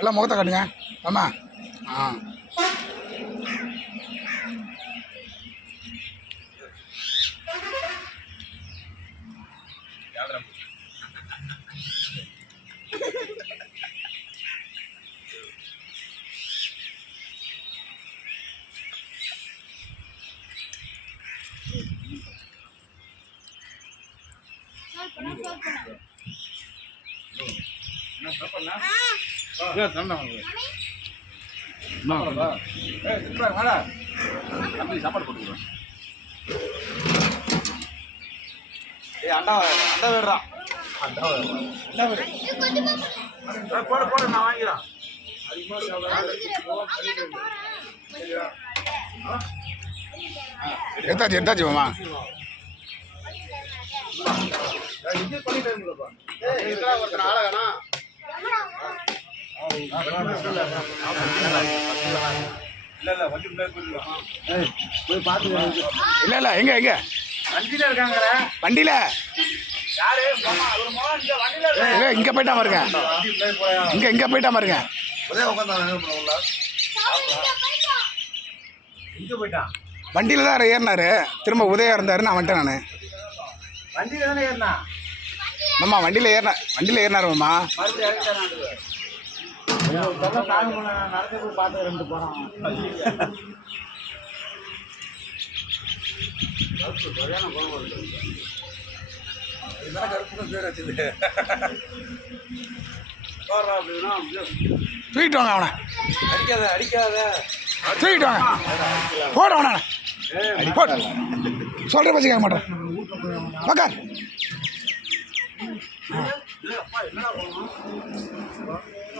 எல்லாம் முகத்தை காட்டுங்க ஆமா. ஆ சாப்பாடு போட்டுக்கிறோம். அண்டா அண்டா வேடுறா அண்டா போட போட நான் வாங்கிறேன். எடுத்தாச்சு எடுத்தாச்சு மாமா. இது பண்ணிட்டேன் ஆள வேணாம். இல்ல இல்ல எங்க எங்க வண்டியில இருக்காங்க. வண்டியில இல்ல இங்க போயிட்டா பாருங்க. இங்க இங்க போயிட்டா பாருங்க. வண்டியில தான் ஏறினாரு. திரும்ப உதயா இருந்தாரு. நான் வந்துட்டேன் நானு. வண்டியில தானே ஏறினா மாமா. வண்டியில ஏறினாரு மாமா. நடந்து போய் பார்த்து ரெண்டு போறோம். தூக்கிட்டு வாங்க அவனை. அடிக்காத அடிக்காத தூக்கிட்டு வாங்க. போட அவனை போட சொல்ற பச்சு கேட்க மாட்டேன். உக்கார்.